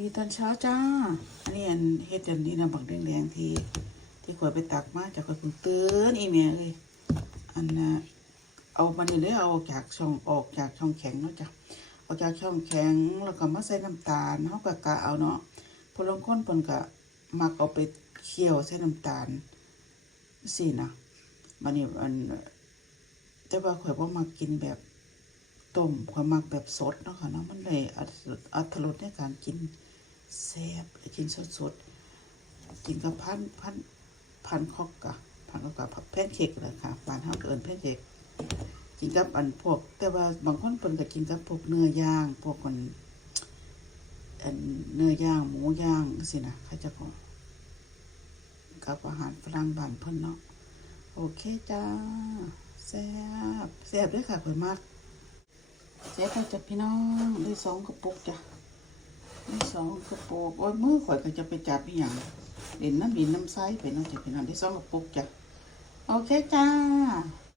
ดีตอนเช้าจ้า อันนี้อันเฮ็ดอันนี้นะบักแดงๆที่ที่ข่อยไปตักมาจากข่อยเพิ่งตื่นอีแม่เอ้ยอันน่ะเอามานี่เลยเอาออกจากช่องออกจากช่องแข็งเนาะจ้ะออกจากช่องแข็งแล้วก็มาใส่น้ำตาลเฮาก็กะเอาเนาะพลางคนเพิ่นก็มักเอาไปเคี่ยวใส่น้ำตาลสินะบัดนี้อันแต่ว่าข่อยบ่มักกินแบบ ต้มความมักแบบสดเนาะค่ะเนาะมันเลยอัตอัตรสในการกินแซ่บกินสดสดๆกินกับพันพันพันคอกกะพันคอกกะแพนเค้กเลยค่ะบ้านเฮาก็เอิ้นแพนเค้กกินกับอันพวก แต่ว่าบางคนเพิ่นก็กินกับพวกเนื้อย่างพวกมันอันเนื้อย่างหมูย่างสินะเขาจะก็กับอาหารฝรั่งบ้านเพิ่นเนาะโอเคจ้าแซ่บแซ่บด้วยค่ะข่อยมัก เจ๊ก็จะพี่น้องได้สองกระปุกจ้ะได้สองกระปุกโอ้ยมือข่อยก็จะไปจับอีหยังเด่นน้ำบินน้ำไซไปเนาะจ้ะพี่น้องได้สองกระปุกจ้ะโอเคจ้า